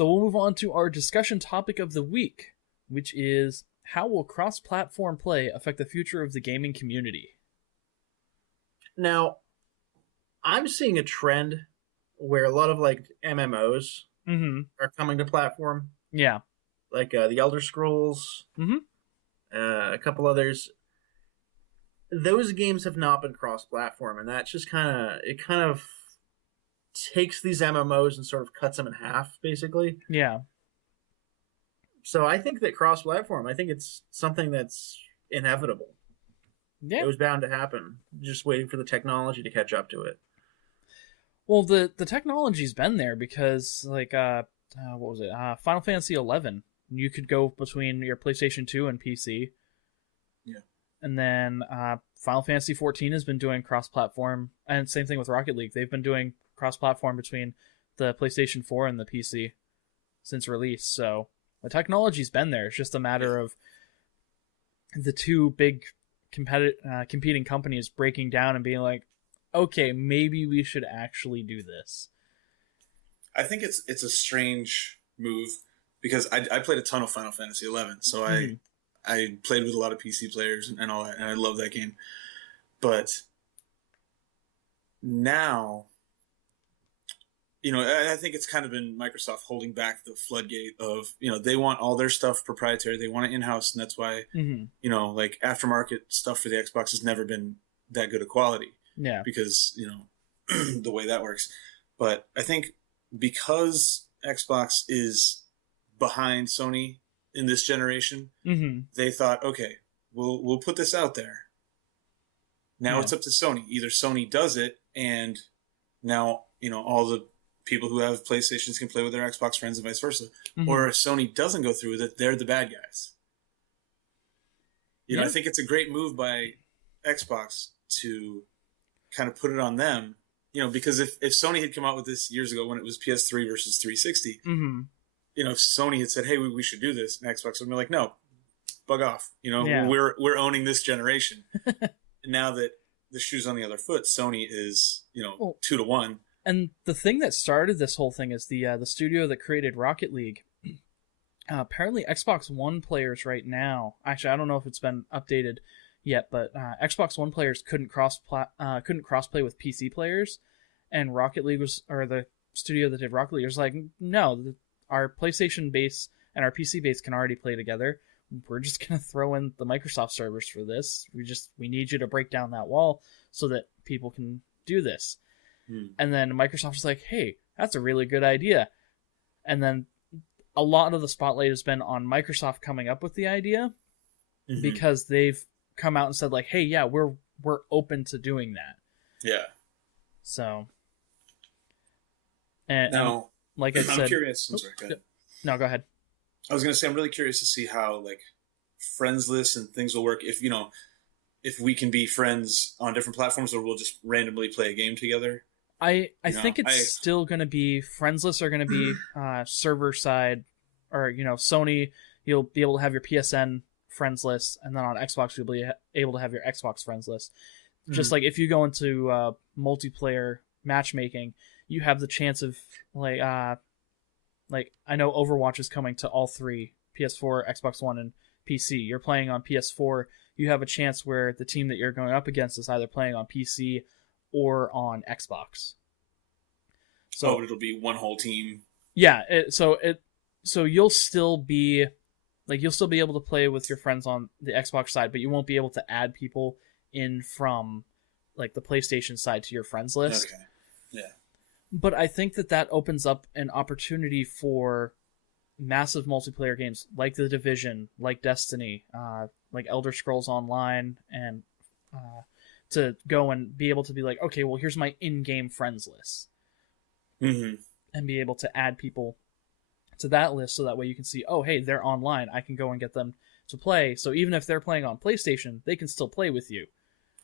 So we'll move on to our discussion topic of the week, which is how will cross-platform play affect the future of the gaming community? Now, I'm seeing a trend where a lot of like MMOs Mm-hmm. are coming to platform, Yeah. like the Elder Scrolls, Mm-hmm. a couple others. Those games have not been cross-platform, and that's just kind of takes these MMOs and sort of cuts them in half, basically. Yeah. So I think that cross-platform, I think it's something that's inevitable. Yeah. It was bound to happen. Just waiting for the technology to catch up to it. Well, the technology's been there because, like, what was it? Final Fantasy 11. You could go between your PlayStation 2 and PC. Yeah. And then Final Fantasy 14 has been doing cross-platform, and same thing with Rocket League. They've been doing cross-platform between the PlayStation 4 and the PC since release. So the technology's been there. It's just a matter of the two big competing companies breaking down and being like, okay, maybe we should actually do this. I think it's a strange move because I played a ton of Final Fantasy 11, so I played with a lot of PC players and all that, and I love that game. But now, I think it's kind of been Microsoft holding back the floodgate of, they want all their stuff proprietary, they want it in-house, and that's why, like aftermarket stuff for the Xbox has never been that good of quality. Yeah. Because, the way that works. But I think because Xbox is behind Sony in this generation, they thought, okay, we'll put this out there. Now it's up to Sony. Either Sony does it, and now, all the people who have PlayStations can play with their Xbox friends and vice versa. Or if Sony doesn't go through with it, they're the bad guys. I think it's a great move by Xbox to kind of put it on them, because if Sony had come out with this years ago when it was PS3 versus 360, if Sony had said, hey, we should do this, and Xbox would be like, no, bug off. We're owning this generation. And now that the shoe's on the other foot, Sony is, 2-1. And the thing that started this whole thing is the studio that created Rocket League. Apparently Xbox One players right now, actually I don't know if it's been updated yet, but Xbox One players couldn't crossplay with PC players, and Rocket League or the studio that did Rocket League was like, no, our PlayStation base and our PC base can already play together. We're just gonna throw in the Microsoft servers for this. We need you to break down that wall so that people can do this. And then Microsoft was like, hey, that's a really good idea. And then a lot of the spotlight has been on Microsoft coming up with the idea because they've come out and said like, hey, yeah, we're open to doing that. Yeah. So, and now, like I said, I'm curious. I'm sorry, go ahead. No, go ahead. I was going to say, I'm really curious to see how like friends lists and things will work. If we can be friends on different platforms, or we'll just randomly play a game together. I think it's still going to be friends lists are going to be server side, or Sony. You'll be able to have your PSN friends list, and then on Xbox you'll be able to have your Xbox friends list. Just like if you go into multiplayer matchmaking, you have the chance of like I know Overwatch is coming to all three, PS4, Xbox One, and PC. You're playing on PS4, you have a chance where the team that you're going up against is either playing on PC or on Xbox. So it'll be one whole team. Yeah, so you'll still be able to play with your friends on the Xbox side, but you won't be able to add people in from like the PlayStation side to your friends list. Okay. Yeah. But I think that opens up an opportunity for massive multiplayer games like The Division, like Destiny, like Elder Scrolls Online, and to go and be able to be like, okay, well, here's my in-game friends list. And be able to add people to that list so that way you can see, oh, hey, they're online. I can go and get them to play. So even if they're playing on PlayStation, they can still play with you.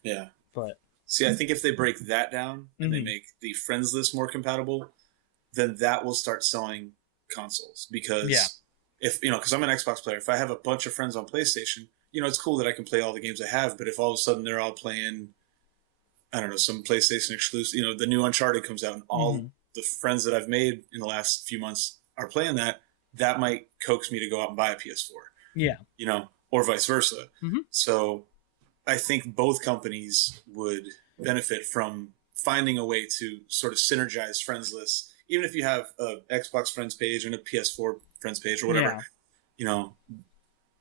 Yeah. But see, I think if they break that down and they make the friends list more compatible, then that will start selling consoles. Because because I'm an Xbox player, if I have a bunch of friends on PlayStation, it's cool that I can play all the games I have, but if all of a sudden they're all playing, I don't know, some PlayStation exclusive, the new Uncharted comes out and all the friends that I've made in the last few months are playing that, that might coax me to go out and buy a PS4. Yeah. You know, or vice versa. Mm-hmm. So I think both companies would benefit from finding a way to sort of synergize friends lists. Even if you have a Xbox friends page and a PS4 friends page or whatever, you know,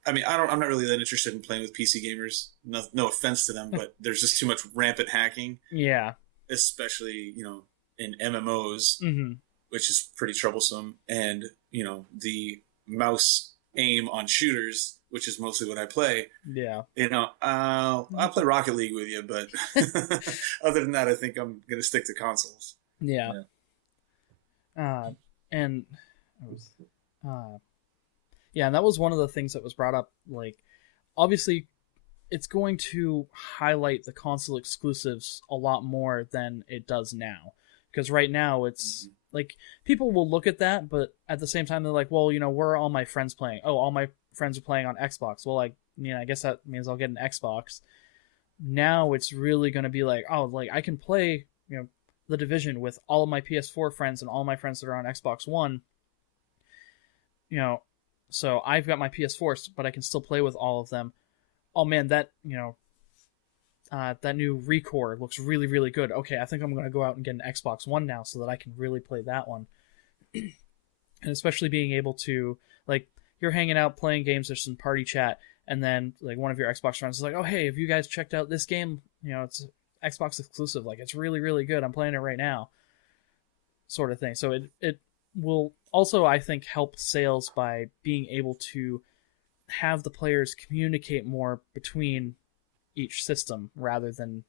I mean, I'm not really that interested in playing with PC gamers. No offense to them, but there's just too much rampant hacking. Yeah. Especially, you know, in MMOs, which is pretty troublesome. And, you know, the mouse aim on shooters, which is mostly what I play. Yeah. You know, I'll play Rocket League with you, but other than that, I think I'm going to stick to consoles. Yeah. And that was one of the things that was brought up. Like, obviously, it's going to highlight the console exclusives a lot more than it does now. Because right now, it's like, people will look at that, but at the same time, they're like, well, you know, where are all my friends playing? Oh, all my friends are playing on Xbox. Well, like, you know, I guess that means I'll get an Xbox. Now it's really going to be like, oh, like, I can play, you know, The Division with all of my PS4 friends and all my friends that are on Xbox One. You know, so I've got my PS4, but I can still play with all of them. Oh man, that, you know, that new Recore looks really, really good. Okay, I think I'm going to go out and get an Xbox One now so that I can really play that one. And especially being able to, like, you're hanging out playing games, there's some party chat, and then, like, one of your Xbox friends is like, oh, hey, have you guys checked out this game? You know, it's Xbox exclusive. Like, it's really, really good. I'm playing it right now. Sort of thing. So it will also, I think, help sales by being able to have the players communicate more between each system rather than,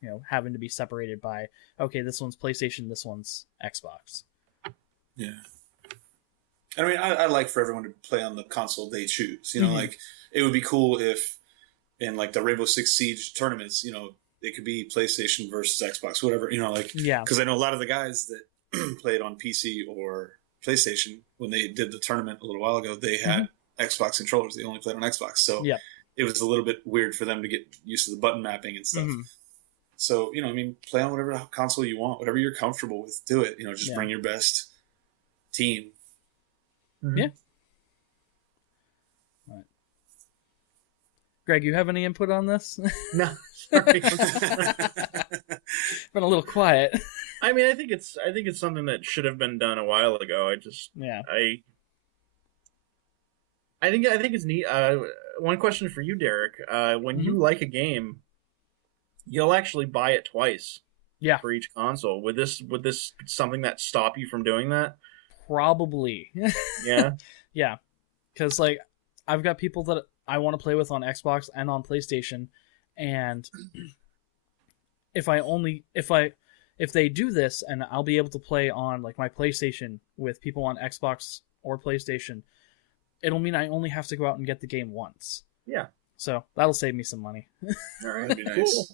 you know, having to be separated by, okay, this one's PlayStation, this one's Xbox. Yeah. I mean, I like for everyone to play on the console they choose. You know, like, it would be cool if in, like, the Rainbow Six Siege tournaments, you know, it could be PlayStation versus Xbox, whatever, you know, like, because I know a lot of the guys that played on PC or PlayStation, when they did the tournament a little while ago, they had Xbox controllers. They only played on Xbox. So it was a little bit weird for them to get used to the button mapping and stuff. So, you know, I mean, play on whatever console you want, whatever you're comfortable with, do it. You know, just bring your best team. Yeah. Right. Greg, you have any input on this? No, sorry. Been a little quiet. I mean, I think it's something that should have been done a while ago. I think it's neat. One question for you, Derek. When you like a game, you'll actually buy it twice. Yeah. For each console. Would this something that stop you from doing that? Probably. Yeah. Yeah. Because, like, I've got people that I want to play with on Xbox and on PlayStation, and if they do this and I'll be able to play on, like, my PlayStation with people on Xbox or PlayStation, it'll mean I only have to go out and get the game once. Yeah. So that'll save me some money. All right. That'd be nice. Cool.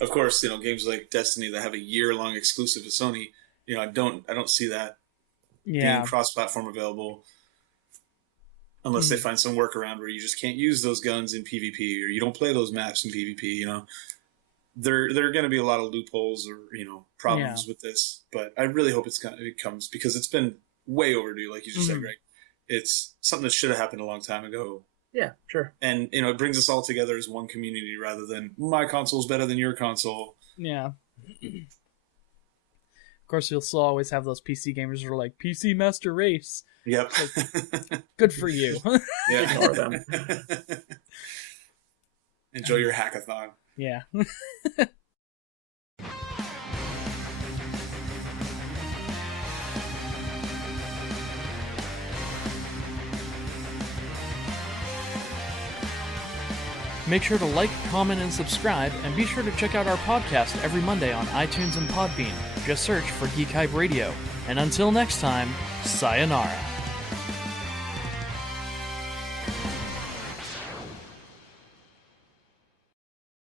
Of course, you know, games like Destiny that have a year-long exclusive with Sony, you know, I don't see that being cross-platform available unless they find some workaround where you just can't use those guns in PvP or you don't play those maps in PvP, you know. There are going to be a lot of loopholes or, you know, problems with this, but I really hope it comes because it's been way overdue, like you just said, Greg. It's something that should have happened a long time ago. Yeah, sure. And, you know, it brings us all together as one community rather than my console's better than your console. Yeah. Of course, you'll still always have those PC gamers who are like, PC Master Race. Yep. Like, good for you. Yeah. Ignore them. Enjoy your hackathon. Yeah. Make sure to like, comment, and subscribe, and be sure to check out our podcast every Monday on iTunes and Podbean. Just search for Geek Hype Radio. And until next time, sayonara.